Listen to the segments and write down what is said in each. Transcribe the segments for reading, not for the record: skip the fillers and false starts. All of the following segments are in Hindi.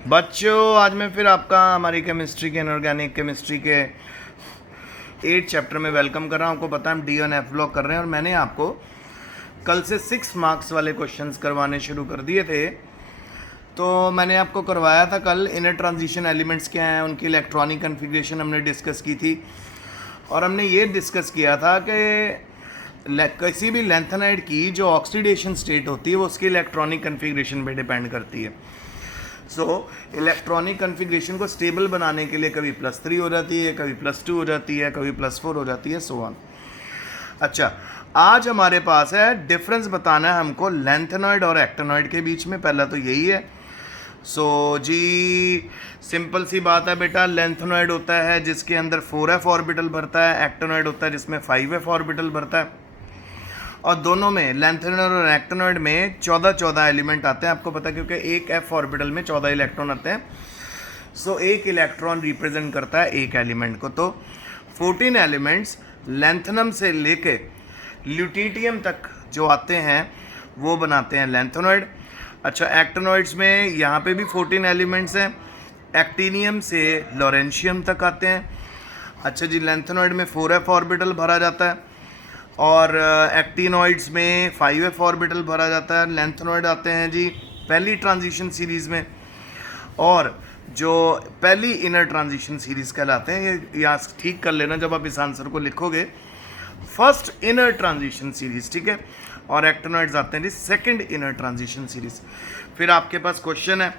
बच्चों, आज मैं फिर आपका हमारी केमिस्ट्री के इनऑर्गेनिक केमिस्ट्री के 8 चैप्टर में वेलकम कर रहा हूँ। आपको पता है हम डी ऑन एफ ब्लॉक कर रहे हैं और मैंने आपको कल से 6 मार्क्स वाले क्वेश्चंस करवाने शुरू कर दिए थे। तो मैंने आपको करवाया था कल इनर ट्रांजिशन एलिमेंट्स क्या हैं, उनकी इलेक्ट्रॉनिक कन्फिग्रेशन हमने डिस्कस की थी और हमने ये डिस्कस किया था कि किसी भी लेंथेनाइड की जो ऑक्सीडेशन स्टेट होती है वो उसकी इलेक्ट्रॉनिक कन्फिग्रेशन पे डिपेंड करती है। सो इलेक्ट्रॉनिक कन्फिग्रेशन को स्टेबल बनाने के लिए कभी +3 हो जाती है, कभी +2 हो जाती है, कभी +4 हो जाती है, सो ऑन। अच्छा, आज हमारे पास है डिफरेंस बताना है हमको लेंथेनॉइड और एक्टेनॉइड के बीच में। पहला तो यही है। सो जी सिंपल सी बात है बेटा, लेंथेनॉइड होता है जिसके अंदर 4f ऑर्बिटल भरता है, एक्टेनॉइड होता है जिसमें 5f ऑर्बिटल भरता है। और दोनों में लेंथेनॉइड और एक्टेनॉइड में 14 एलिमेंट आते हैं। आपको पता है क्योंकि एक f ऑर्बिटल में 14 इलेक्ट्रॉन आते हैं। सो एक इलेक्ट्रॉन रिप्रेजेंट करता है एक एलिमेंट को। तो 14 एलिमेंट्स लेंथेनम से लेके ल्यूटिटियम तक जो आते हैं वो बनाते हैं लेंथेनॉइड। अच्छा, एक्टेनॉइड्स में यहाँ पे भी 14 एलिमेंट्स हैं, एक्टिनियम से लॉरेंशियम तक आते हैं। अच्छा जी, लेंथेनॉइड में 4f ऑर्बिटल भरा जाता है और एक्टिनॉइड्स में 5f ऑर्बिटल भरा जाता है। लेंथेनॉइड आते हैं जी पहली ट्रांजिशन सीरीज़ में, और जो पहली इनर ट्रांजिशन सीरीज़ कहलाते हैं। ये यहाँ ठीक कर लेना जब आप इस आंसर को लिखोगे, फर्स्ट इनर ट्रांजिशन सीरीज़, ठीक है। और एक्टिनॉइड्स आते हैं जी सेकंड इनर ट्रांजिशन सीरीज़। फिर आपके पास क्वेश्चन है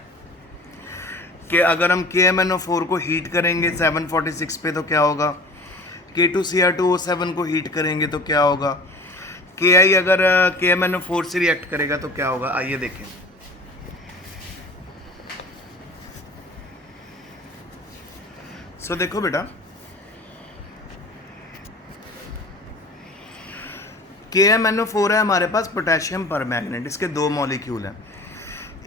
कि अगर हम KMnO4 को हीट करेंगे 746 पे तो क्या होगा, K2Cr2O7 को हीट करेंगे तो क्या होगा, Ki अगर KMnO4 से रिएक्ट करेगा तो क्या होगा। आइए देखें। सो देखो बेटा, KMnO4 है हमारे पास पोटेशियम परमैंगनेट, इसके 2 मॉलिक्यूल हैं।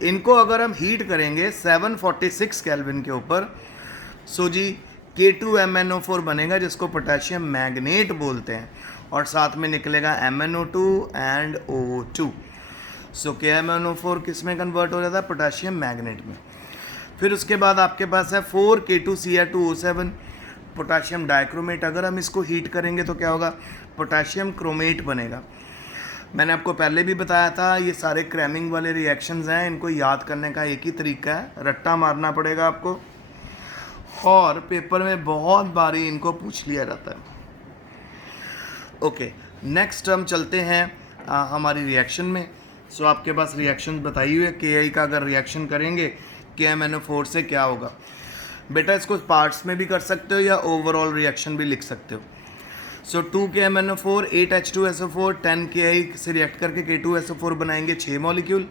इनको अगर हम हीट करेंगे 746 केल्विन के ऊपर, सो जी K2MnO4 बनेगा जिसको पोटेशियम मैग्नेट बोलते हैं, और साथ में निकलेगा MnO2 and O2। So KMnO4 किस में कन्वर्ट हो जाता है, पोटेशियम मैग्नेट में। फिर उसके बाद आपके पास है 4K2Cr2O7 पोटेशियम डाइक्रोमेट। अगर हम इसको हीट करेंगे तो क्या होगा, पोटेशियम क्रोमेट बनेगा। मैंने आपको पहले भी बताया था ये सारे क्रैमिंग वाले रिएक्शंस हैं, इनको याद करने का एक ही तरीका है, रट्टा मारना पड़ेगा आपको, और पेपर में बहुत बारी इनको पूछ लिया जाता है। ओके, नेक्स्ट हम चलते हैं हमारी रिएक्शन में। सो आपके पास रिएक्शन बताई हुई है, Ki का अगर रिएक्शन करेंगे KMnO4 से क्या होगा। बेटा इसको पार्ट्स में भी कर सकते हो या ओवरऑल रिएक्शन भी लिख सकते हो। सो 2KMnO4 8H2SO4 10 Ki से रिएक्ट करके K2SO4 बनाएंगे 6 मॉलिक्यूल,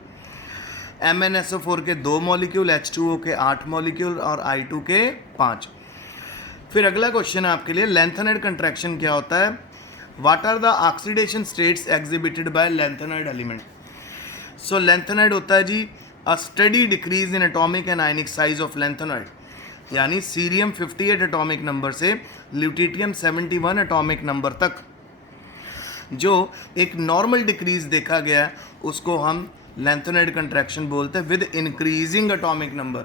MnSO4 के 2 मॉलिक्यूल, H2O के 8 मॉलिक्यूल और I2 के 5। फिर अगला क्वेश्चन है आपके लिए, लेंथेनाइड कंट्रैक्शन क्या होता है, what are the oxidation states exhibited by lanthanide element. So lanthanide होता है जी a steady decrease in atomic and ionic size of lanthanide, यानी सीरियम 58 एटॉमिक नंबर से ल्यूटिटियम 71 एटॉमिक नंबर तक जो एक नॉर्मल डिक्रीज देखा गया है उसको हम लेंथेनाइड कंट्रैक्शन बोलते हैं with increasing atomic number.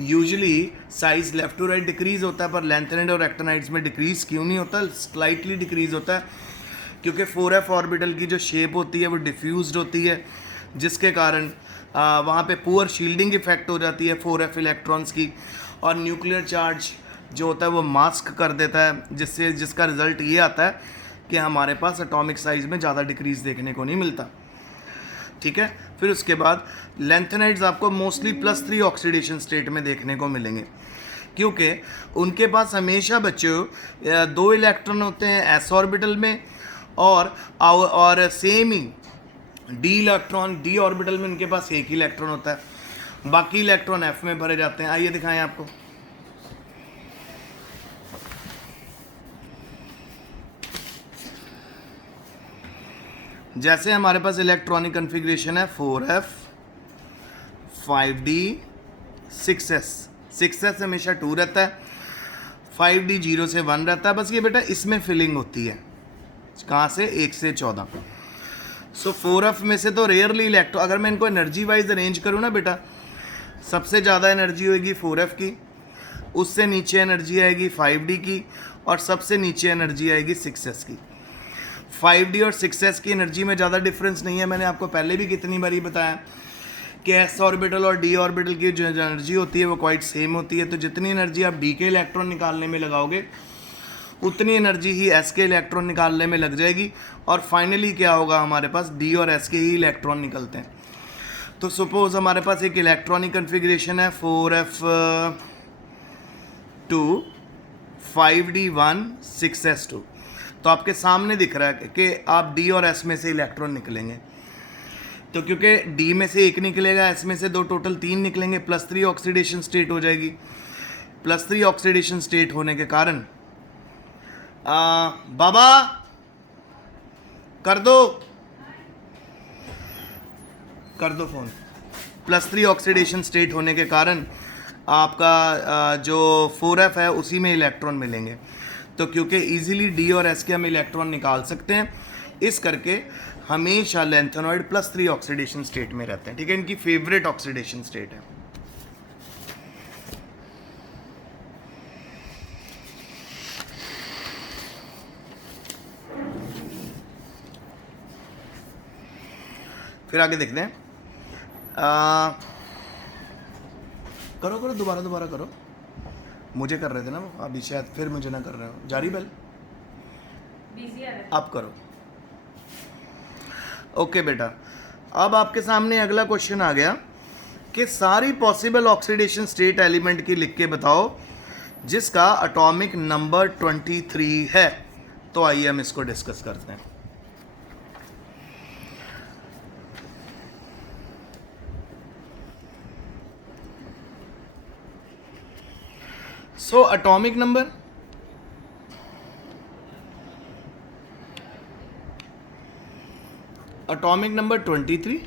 Usually size left to right decrease होता है, पर लेंथेनाइड और एक्टिनाइड्स में डिक्रीज क्यों नहीं होता, स्लाइटली डिक्रीज होता है, क्योंकि 4f ऑर्बिटल की जो शेप होती है वो डिफ्यूज्ड होती है, जिसके कारण वहाँ पे पुअर शील्डिंग इफेक्ट हो जाती है 4f इलेक्ट्रॉन्स की, और न्यूक्लियर चार्ज जो होता है वो मास्क कर देता है, जिसका रिजल्ट ये आता है कि हमारे पास एटॉमिक साइज में ज़्यादा डिक्रीज देखने को नहीं मिलता, ठीक है। फिर उसके बाद लेंथेनाइड्स आपको मोस्टली +3 ऑक्सीडेशन स्टेट में देखने को मिलेंगे, क्योंकि उनके पास हमेशा बच्चों 2 इलेक्ट्रॉन होते हैं s ऑर्बिटल में, और सेम ही डी ऑर्बिटल में उनके पास एक ही इलेक्ट्रॉन होता है, बाकी इलेक्ट्रॉन f में भरे जाते हैं। आइए दिखाएं आपको। जैसे हमारे पास इलेक्ट्रॉनिक कन्फिग्रेशन है 4f 5d 6s हमेशा 2 रहता है, 5d 0 से 1 रहता है। बस ये बेटा इसमें फिलिंग होती है, कहाँ से, 1 से 14। सो 4f में से तो रेयरली इलेक्ट्रॉन, अगर मैं इनको एनर्जी वाइज अरेंज करूँ ना बेटा, सबसे ज़्यादा एनर्जी होगी 4f की, उससे नीचे एनर्जी आएगी 5d की, और सबसे नीचे एनर्जी आएगी 6s की। 5d और 6s की एनर्जी में ज़्यादा डिफरेंस नहीं है। मैंने आपको पहले भी कितनी बारी बताया कि s ऑर्बिटल और d ऑर्बिटल की जो एनर्जी होती है वो क्वाइट सेम होती है। तो जितनी एनर्जी आप d के इलेक्ट्रॉन निकालने में लगाओगे उतनी एनर्जी ही s के इलेक्ट्रॉन निकालने में लग जाएगी, और फाइनली क्या होगा, हमारे पास d और s के ही इलेक्ट्रॉन निकलते हैं। तो सपोज हमारे पास एक इलेक्ट्रॉनिक कन्फिग्रेशन है 4f2 5d1 6s2। तो आपके सामने दिख रहा है कि आप d और s में से इलेक्ट्रॉन निकलेंगे। तो क्योंकि d में से एक निकलेगा, s में से दो, टोटल 3 निकलेंगे, +3 ऑक्सीडेशन स्टेट हो जाएगी। +3 ऑक्सीडेशन स्टेट होने के कारण बाबा कर दो फोन। +3 ऑक्सीडेशन स्टेट होने के कारण आपका जो 4f है उसी में इलेक्ट्रॉन मिलेंगे। तो क्योंकि इजीली d और s के हम इलेक्ट्रॉन निकाल सकते हैं, इस करके हमेशा लैंथेनॉइड +3 ऑक्सीडेशन स्टेट में रहते हैं। ठीक है, इनकी फेवरेट ऑक्सीडेशन स्टेट है। फिर आगे देखते हैं। करो दोबारा करो। मुझे कर रहे थे ना वो, अभी शायद फिर मुझे ना कर रहे हो। जारी बेल आप करो। ओके बेटा, अब आपके सामने अगला क्वेश्चन आ गया कि सारी पॉसिबल ऑक्सीडेशन स्टेट एलिमेंट की लिख के बताओ जिसका एटॉमिक नंबर 23 है। तो आइए हम इसको डिस्कस करते हैं। So atomic number atomic number 23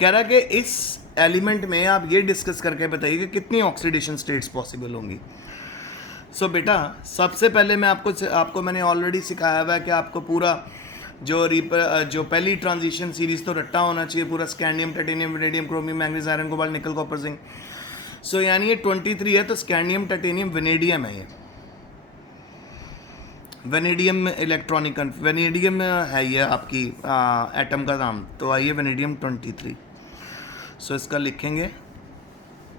कह रहा कि इस एलिमेंट में आप ये डिस्कस करके बताइए कि कितनी ऑक्सीडेशन स्टेट्स पॉसिबल होंगी। सो बेटा, सबसे पहले मैं आपको मैंने ऑलरेडी सिखाया हुआ है कि आपको पूरा जो पहली ट्रांजिशन सीरीज तो रट्टा होना चाहिए पूरा, scandium, titanium, vanadium, chromium, manganese, iron, cobalt, निकल, कॉपर, जिंक। सो यानी ये 23 है, तो स्कैंडियम, टाइटेनियम, वेनेडियम है। ये वेनेडियम इलेक्ट्रॉनिक वेनेडियम है ये आपकी एटम का नाम। तो आइए वेनेडियम 23। सो इसका लिखेंगे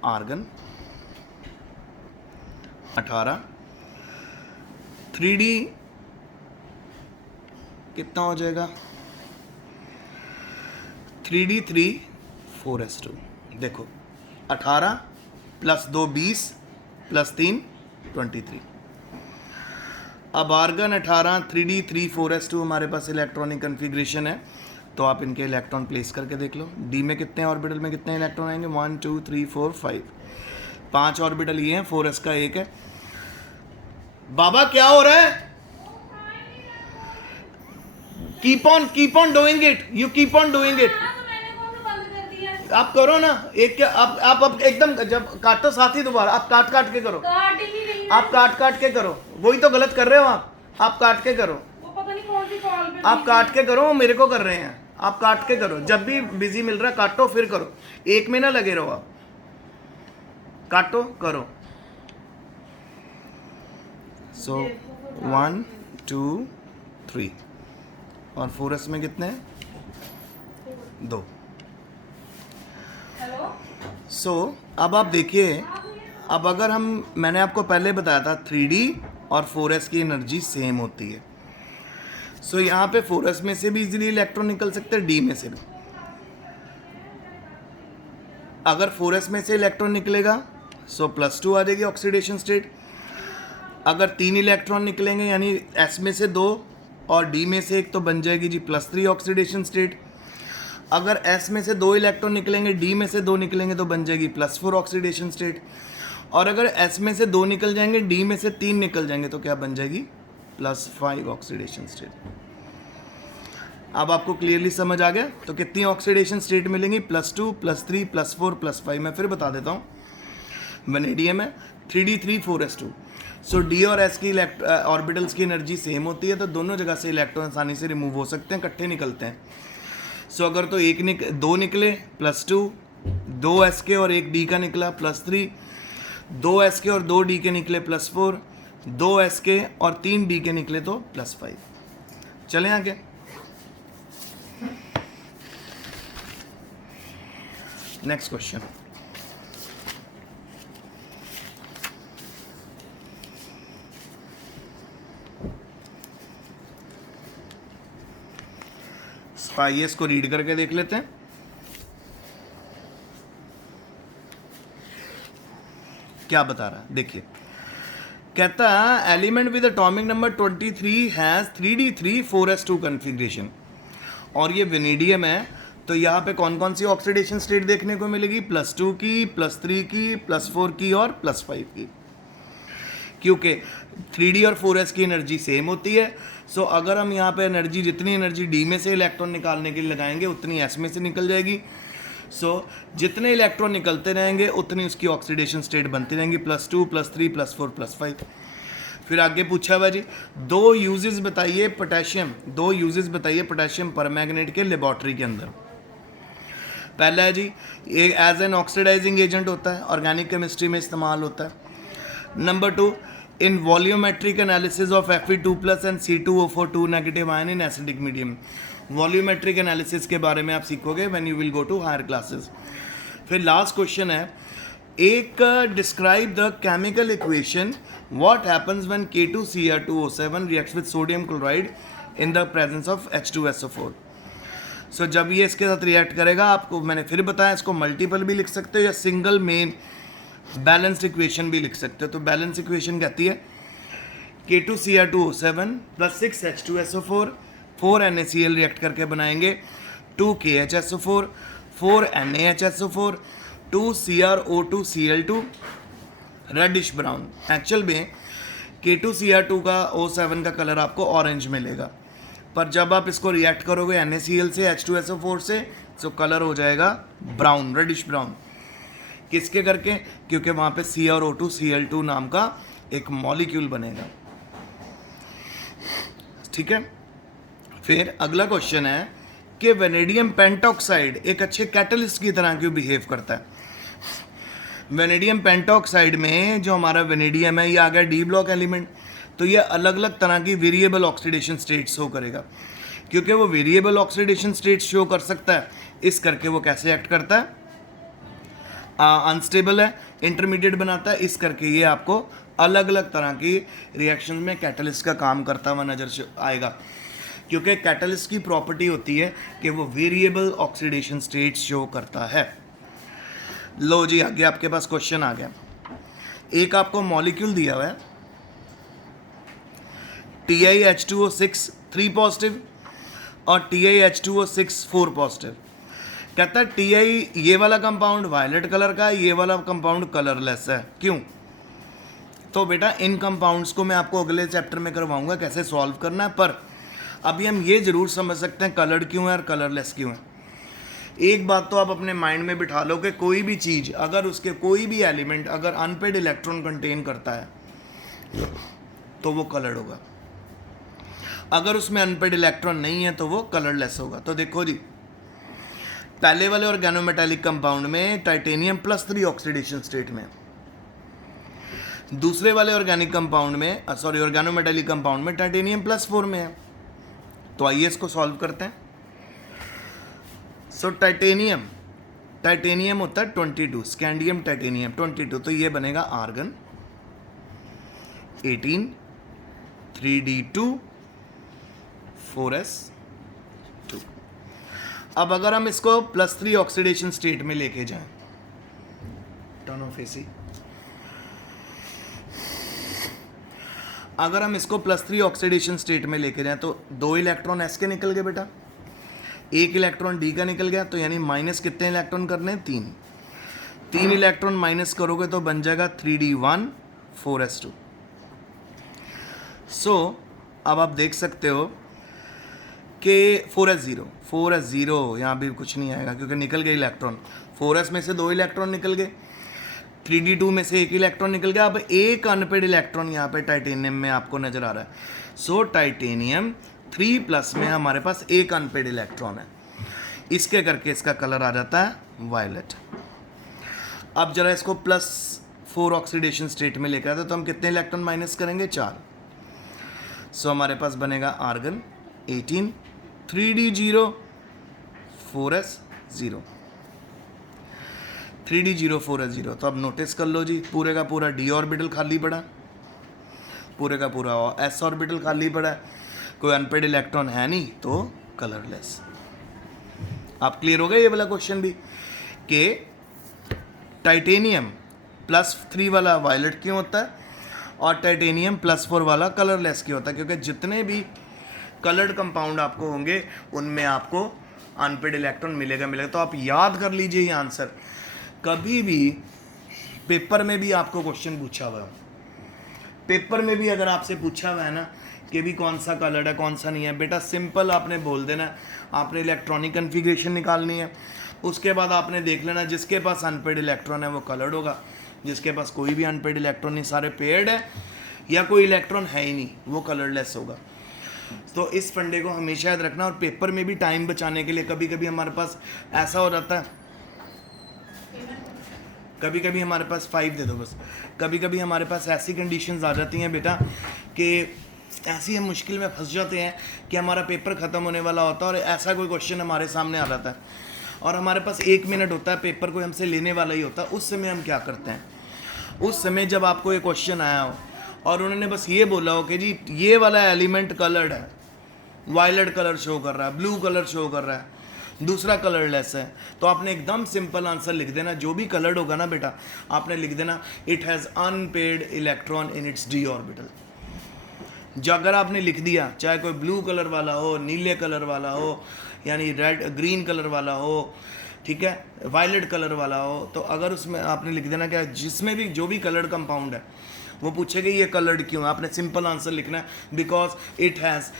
आर्गन 18, 3D कितना हो जाएगा, 3D3 4s2। देखो 18 + 2 20 + 3 23। अब आर्गन 18, 3D3 4s2 हमारे पास इलेक्ट्रॉनिक कन्फिग्रेशन है। तो आप इनके इलेक्ट्रॉन प्लेस करके देख लो। डी में कितने ऑर्बिटल में कितने इलेक्ट्रॉन आएंगे, 1 2 3 4 5, 5 ऑर्बिटल ये हैं, 4s का एक है। बाबा क्या हो रहा है? Keep on doing it, you keep on doing it. आप करो ना, एक क्या आप अब एकदम जब काटो साथ ही दोबारा आप काट के करो, आप काट के करो। वही तो गलत कर रहे हो आप काट के करो, आप काट के करो, मेरे को कर रहे हैं। आप काट के करो, जब भी बिजी मिल रहा है काटो फिर करो, एक में ना लगे रहो आप। काटो करो। सो 1 2 3 और 4s में कितने हैं, 2। सो अब आप देखिए, अब अगर मैंने आपको पहले बताया था 3D और 4s की एनर्जी सेम होती है। सो यहाँ पे 4s में से भी इजीली इलेक्ट्रॉन निकल सकते हैं, D में से भी। अगर 4s में से इलेक्ट्रॉन निकलेगा सो +2 आ जाएगी ऑक्सीडेशन स्टेट। अगर 3 इलेक्ट्रॉन निकलेंगे यानी S में से 2 और D में से 1 तो बन जाएगी जी +3 ऑक्सीडेशन स्टेट। अगर S में से 2 इलेक्ट्रॉन निकलेंगे, D में से 2 निकलेंगे तो बन जाएगी +4 ऑक्सीडेशन स्टेट। और अगर S में से 2 निकल जाएंगे, D में से 3 निकल जाएंगे तो क्या बन जाएगी, +5 ऑक्सीडेशन स्टेट। अब आपको क्लियरली समझ आ गया। तो कितनी ऑक्सीडेशन स्टेट मिलेंगी, +2 +3 +4 +5। मैं फिर बता देता हूँ, वेनेडियम है 3D3 4s2। सो D और S की ऑर्बिटल्स की एनर्जी सेम होती है, तो दोनों जगह से इलेक्ट्रॉन आसानी से रिमूव हो सकते हैं, इकट्ठे निकलते हैं। सो अगर तो 2 निकले +2 2 SK और 1 D का निकला +3, 2 SK और 2 D के निकले +4, 2 SK और 3 D के निकले तो +5। चलें आगे। नेक्स्ट क्वेश्चन, आइए इसको रीड करके देख लेते हैं। क्या बता रहा है देखिए, कहता है element with atomic number 23 has 3d3 4s2 configuration, और ये वेनेडियम है, तो यहाँ पे कौन कौन सी ऑक्सीडेशन स्टेट देखने को मिलेगी? +2 की, +3 की, +4 की और +5 की, क्योंकि 3d और 4s की एनर्जी सेम होती है। सो अगर हम यहाँ पे एनर्जी, जितनी एनर्जी d में से इलेक्ट्रॉन निकालने के लिए लगाएंगे उतनी s में से निकल जाएगी। सो जितने इलेक्ट्रॉन निकलते रहेंगे उतनी उसकी ऑक्सीडेशन स्टेट बनती रहेंगी, +2, +3, +4, +5। फिर आगे पूछा हुआ जी, 2 यूजेस बताइए पोटेशियम परमैंगनेट के लेबॉर्ट्री के अंदर। पहला है जी, ये एज एन ऑक्सीडाइजिंग एजेंट होता है, ऑर्गेनिक केमिस्ट्री में इस्तेमाल होता है। Number 2, in volumetric analysis of Fe2+ and C2O4 negative ion in acidic medium. Volumetric analysis के बारे में आप सीखोगे when you will go to higher classes. फिर लास्ट क्वेश्चन है, एक describe the chemical equation what happens when K2Cr2O7 reacts with sodium chloride in the presence of H2SO4। So जब ये इसके साथ रिएक्ट करेगा, आपको मैंने फिर बताया, इसको मल्टीपल भी लिख सकते हो या सिंगल मेन बैलेंस्ड इक्वेशन भी लिख सकते हो। तो बैलेंस इक्वेशन कहती है K2Cr2O7 + 6H2SO4, 4 NaCl रिएक्ट करके बनाएंगे 2 KHSO4, 4 NaHSO4, 2 CrO2Cl2 reddish brown. Actual में K2Cr2 का O7 का कलर आपको ऑरेंज मिलेगा, पर जब आप इसको रिएक्ट करोगे NaCl से, H2SO4 से, तो कलर हो जाएगा ब्राउन, रेडिश ब्राउन। किसके करके? क्योंकि वहाँ पे CrO2Cl2 नाम का एक मॉलिक्यूल बनेगा। ठीक है। फिर अगला क्वेश्चन है कि वेनेडियम पेंटॉक्साइड एक अच्छे कैटलिस्ट की तरह क्यों बिहेव करता है? वेनेडियम पेंटॉक्साइड में जो हमारा वेनेडियम है, ये आ गया डी ब्लॉक एलिमेंट, तो ये अलग अलग तरह की वेरिएबल ऑक्सीडेशन स्टेट शो करेगा। क्योंकि वो वेरिएबल ऑक्सीडेशन स्टेट शो कर सकता है, इस करके वो कैसे एक्ट करता है? अनस्टेबल है, इंटरमीडिएट बनाता है, इस करके ये आपको अलग अलग तरह की रिएक्शन में कैटलिस्ट का काम करता हुआ नजर आएगा। क्योंकि कैटलिस्ट की प्रॉपर्टी होती है कि वो वेरिएबल ऑक्सीडेशन स्टेट शो करता है। लो जी, आगे आपके पास क्वेश्चन आ गया। एक आपको मॉलिक्यूल दिया हुआ है TiH2O6 3 पॉजिटिव और TiH2O6 4 पॉजिटिव। कहता है Ti ये वाला कंपाउंड वायलेट कलर का है, ये वाला कंपाउंड कलरलेस है। क्यों? तो बेटा इन कंपाउंड्स को मैं आपको अगले चैप्टर में करवाऊंगा कैसे सॉल्व करना है, पर अभी हम ये ज़रूर समझ सकते हैं कलर्ड क्यों है और कलरलेस क्यों है। एक बात तो आप अपने माइंड में बिठा लो कि कोई भी चीज़, अगर उसके कोई भी एलिमेंट अगर अनपेड इलेक्ट्रॉन कंटेन करता है तो वो कलर्ड होगा, अगर उसमें अनपेड इलेक्ट्रॉन नहीं है तो वो कलरलेस होगा। तो देखो जी, पहले वाले ऑर्गेनोमेटालिक कंपाउंड में टाइटेनियम +3 ऑक्सीडेशन स्टेट में, दूसरे वाले ऑर्गेनिक कंपाउंड में ऑर्गेनोमेटालिक कंपाउंड में टाइटेनियम +4 में है। तो आइए इसको सॉल्व करते हैं। सो टाइटेनियम होता है 22, स्कैंडियम टाइटेनियम 22, तो ये बनेगा आर्गन 18 3d2 4s2। अब अगर हम इसको +3 ऑक्सीडेशन स्टेट में लेके जाएं, टर्न ऑफ एसी, अगर हम इसको +3 ऑक्सीडेशन स्टेट में लेके जाएं तो 2 इलेक्ट्रॉन s के निकल गए बेटा, 1 इलेक्ट्रॉन d का निकल गया, तो यानी माइनस कितने इलेक्ट्रॉन करने हैं? 3 इलेक्ट्रॉन माइनस करोगे तो बन जाएगा 3d1 4s2। सो अब आप देख सकते हो कि 4s0 यहाँ भी कुछ नहीं आएगा क्योंकि निकल गए इलेक्ट्रॉन। 4s में से 2 इलेक्ट्रॉन निकल गए, 3d2 में से 1 इलेक्ट्रॉन निकल गया। अब एक अनपेड इलेक्ट्रॉन यहाँ पे टाइटेनियम में आपको नजर आ रहा है। सो टाइटेनियम 3+ में हमारे पास एक अनपेड इलेक्ट्रॉन है, इसके करके इसका कलर आ जाता है वायलेट। अब जरा इसको +4 ऑक्सीडेशन स्टेट में लेकर आते तो हम कितने इलेक्ट्रॉन माइनस करेंगे? 4। सो हमारे पास बनेगा argon 18, 3d0 4s 0, 3d0 4s 0। तो अब नोटिस कर लो जी, पूरे का पूरा d ऑर्बिटल खाली पड़ा, पूरे का पूरा s ऑर्बिटल खाली पड़ा है, कोई अनपेड इलेक्ट्रॉन है नहीं, तो कलरलेस। आप क्लियर हो गए ये वाला क्वेश्चन भी कि टाइटेनियम +3 वाला वायलेट क्यों होता है और टाइटेनियम +4 वाला कलरलेस क्यों होता है? क्योंकि जितने भी कलर्ड कंपाउंड आपको होंगे उनमें आपको अनपेड इलेक्ट्रॉन मिलेगा। तो आप याद कर लीजिए ये आंसर, कभी भी पेपर में भी आपको क्वेश्चन पूछा हुआ है, पेपर में भी अगर आपसे पूछा हुआ है ना कि भी कौन सा कलर्ड है कौन सा नहीं है, बेटा सिंपल आपने बोल देना, आपने इलेक्ट्रॉनिक कन्फिग्रेशन निकालनी है, उसके बाद आपने देख लेना जिसके पास अनपेड इलेक्ट्रॉन है वो कलर्ड होगा, जिसके पास कोई भी अनपेड इलेक्ट्रॉन नहीं, सारे पेयर्ड है या कोई इलेक्ट्रॉन है ही नहीं, वो कलरलेस होगा। तो इस फंडे को हमेशा याद रखना। और पेपर में भी टाइम बचाने के लिए कभी कभी हमारे पास ऐसा हो जाता है, कभी कभी हमारे पास 5 दे दो बस, कभी कभी हमारे पास ऐसी कंडीशंस आ जाती हैं बेटा कि ऐसी हम मुश्किल में फंस जाते हैं कि हमारा पेपर ख़त्म होने वाला होता है और ऐसा कोई क्वेश्चन हमारे सामने आ जाता है और हमारे पास 1 मिनट होता है, पेपर कोई हमसे लेने वाला ही होता है। उस समय हम क्या करते हैं? उस समय जब आपको ये क्वेश्चन आया हो और उन्होंने बस ये बोला हो कि जी ये वाला एलिमेंट कलर्ड है, वायलेट कलर शो कर रहा है, ब्लू कलर शो कर रहा है, दूसरा कलरलेस है, तो आपने एकदम सिंपल आंसर लिख देना, जो भी कलर्ड होगा ना बेटा आपने लिख देना it has unpaired electron in its d orbital. जो अगर आपने लिख दिया, चाहे कोई ब्लू कलर वाला हो, नीले कलर वाला हो, यानी रेड ग्रीन कलर वाला हो, ठीक है, वायलेट कलर वाला हो, तो अगर उसमें आपने लिख देना क्या, जिसमें भी जो भी कलर्ड कंपाउंड है वो पूछेगा ये कलर्ड क्यों है, आपने सिंपल आंसर लिखना है because it has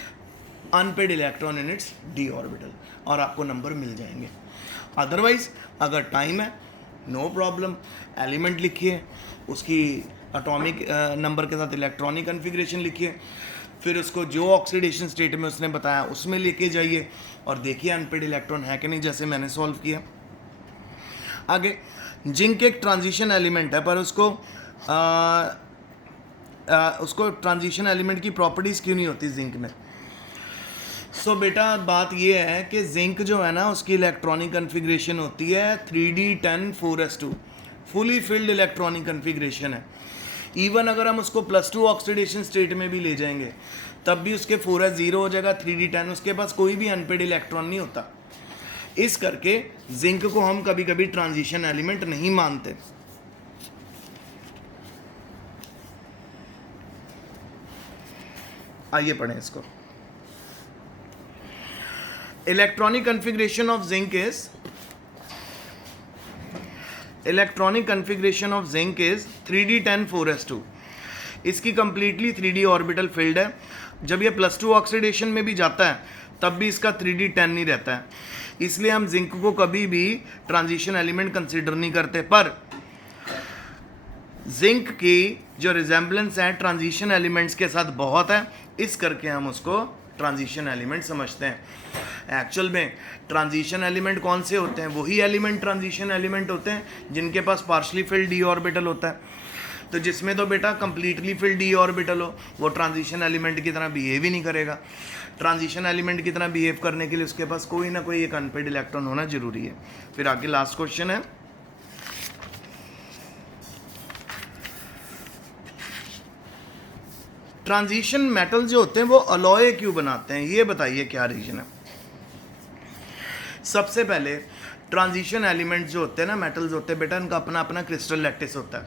unpaired electron in its d orbital, और आपको नंबर मिल जाएंगे। अदरवाइज अगर टाइम है नो प्रॉब्लम, एलिमेंट लिखिए, उसकी एटॉमिक नंबर के साथ इलेक्ट्रॉनिक कन्फिग्रेशन लिखिए, फिर उसको जो ऑक्सीडेशन स्टेट में उसने बताया उसमें लेके जाइए और देखिए अनपेड इलेक्ट्रॉन है कि नहीं, जैसे मैंने सॉल्व किया। आगे जिंक एक ट्रांजिशन एलिमेंट है, पर उसको उसको ट्रांजिशन एलिमेंट की प्रॉपर्टीज़ क्यों नहीं होती जिंक में? सो बेटा बात ये है कि जिंक जो है ना उसकी इलेक्ट्रॉनिक कन्फिग्रेशन होती है 3d10 4s2, fully filled electronic configuration है। इवन अगर हम उसको +2 ऑक्सीडेशन स्टेट में भी ले जाएंगे तब भी उसके 4s 0 हो जाएगा, 3d10 उसके पास कोई भी अनपेड इलेक्ट्रॉन नहीं होता। इस करके जिंक को हम कभी कभी ट्रांजिशन एलिमेंट नहीं मानते। आइए पढ़ें इसको। Electronic configuration of zinc is 3d10 4s2। इसकी कंप्लीटली 3d ऑर्बिटल फील्ड है। जब ये +2 ऑक्सीडेशन में भी जाता है तब भी इसका 3d10 नहीं रहता है, इसलिए हम जिंक को कभी भी ट्रांजिशन एलिमेंट कंसिडर नहीं करते। पर जिंक की जो रिजेंबलेंस है ट्रांजिशन एलिमेंट्स के साथ बहुत है, इस करके हम उसको ट्रांजिशन एलिमेंट समझते हैं। एक्चुअल में ट्रांजिशन एलिमेंट कौन से होते हैं? वही एलिमेंट ट्रांजिशन एलिमेंट होते हैं जिनके पास पार्शली फिल्ड d ऑर्बिटल होता है। तो जिसमें तो बेटा कंप्लीटली फिल्ड d ऑर्बिटल हो वो ट्रांजिशन एलिमेंट की तरह बिहेव ही नहीं करेगा। ट्रांजिशन एलिमेंट की तरह बिहेव करने के लिए उसके पास कोई ना कोई एक अनपेड इलेक्ट्रॉन होना जरूरी है। फिर आगे लास्ट क्वेश्चन है, ट्रांजिशन मेटल जो होते हैं वो अलॉय क्यों बनाते हैं, ये बताइए क्या रीजन है? सबसे पहले ट्रांजिशन एलिमेंट जो होते हैं ना, मेटल्स होते हैं बेटा, इनका अपना अपना क्रिस्टल लैटिस होता है,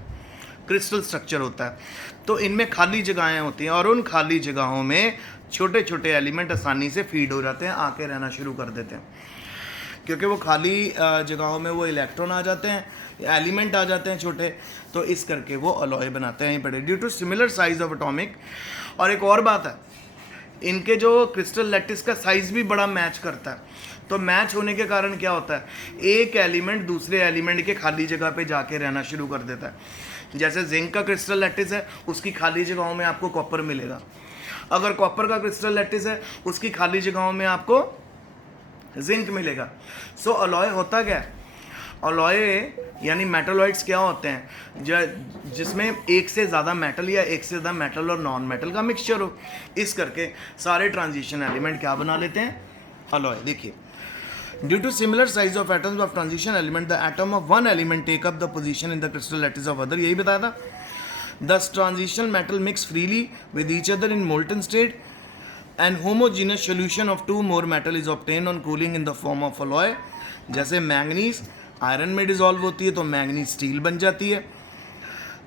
क्रिस्टल स्ट्रक्चर होता है। तो इनमें खाली जगहें होती हैं और उन खाली जगहों में छोटे छोटे एलिमेंट आसानी से फीड हो जाते हैं, आके रहना शुरू कर देते हैं। क्योंकि वो खाली जगहों में वो इलेक्ट्रॉन आ जाते हैं, एलिमेंट आ जाते हैं छोटे, तो इस करके वो अलॉय बनाते हैं पड़े due to similar size of atomic. और एक और बात है, इनके जो क्रिस्टल लैटिस का साइज़ भी बड़ा मैच करता है। तो मैच होने के कारण क्या होता है, एक एलिमेंट दूसरे एलिमेंट के खाली जगह पे जाके रहना शुरू कर देता है। जैसे जिंक का क्रिस्टल लैटिस है, उसकी खाली जगहों में आपको कॉपर मिलेगा। अगर कॉपर का क्रिस्टल लैटिस है, उसकी खाली जगहों में आपको जिंक मिलेगा। सो अलॉय होता क्या है, अलॉय यानी मेटलॉइड्स क्या होते हैं, जिसमें एक से ज़्यादा मेटल या एक से ज़्यादा मेटल और नॉन मेटल का मिक्सचर हो। इस करके सारे ट्रांजिशन एलिमेंट क्या बना लेते हैं, अलॉय। देखिए, due to similar size of atoms of transition element the atom of one element take up the position in the crystal lattice of other, यही बताया था। Thus transitional metal mix freely with each other in molten state and homogeneous solution of two more metal is obtained on cooling in the form of alloy। जैसे मैंगनीज आयरन में डिजॉल्व होती है तो मैंगनीज स्टील बन जाती है,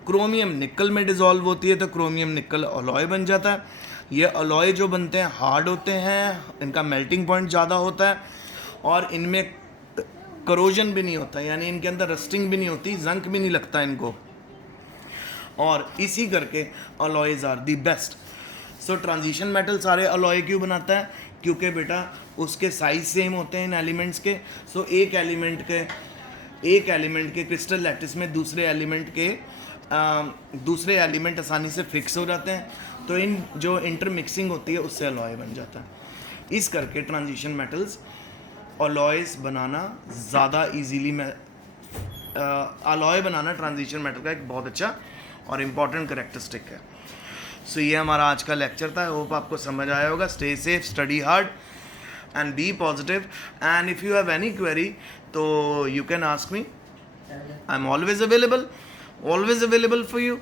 क्रोमियम निकल में डिजॉल्व होती है तो क्रोमियम निकल अलॉय बन जाता है। ये अलॉय जो बनते हैं हार्ड होते हैं, इनका मेल्टिंग पॉइंट ज़्यादा होता है और इनमें करोजन भी नहीं होता, यानी इनके अंदर रस्टिंग भी नहीं होती, जंक भी नहीं लगता इनको, और इसी करके alloys are the best. So transition metal सारे अलॉय क्यों बनाता है, क्योंकि बेटा उसके साइज सेम होते हैं इन एलिमेंट्स के। सो एक एलिमेंट के क्रिस्टल लैटिस में दूसरे एलिमेंट आसानी से फिक्स हो जाते हैं, तो इन जो इंटरमिक्सिंग होती है उससे अलॉय बन जाता है। इस करके ट्रांजिशन मेटल्स अलॉयज बनाना ज़्यादा ईजीली अलॉय बनाना ट्रांजिशन मेटल का एक बहुत अच्छा और इम्पॉर्टेंट करेक्टरिस्टिक है। सो ये हमारा आज का लेक्चर था। होप आपको समझ आया होगा। Stay safe, study hard and be positive, and if you have any query तो you can ask me, I am always available for you.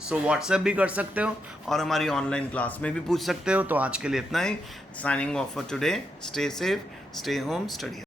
So WhatsApp भी कर सकते हो और हमारी ऑनलाइन क्लास में भी पूछ सकते हो। तो आज के लिए इतना ही। Signing off for today. Stay safe, stay home, study.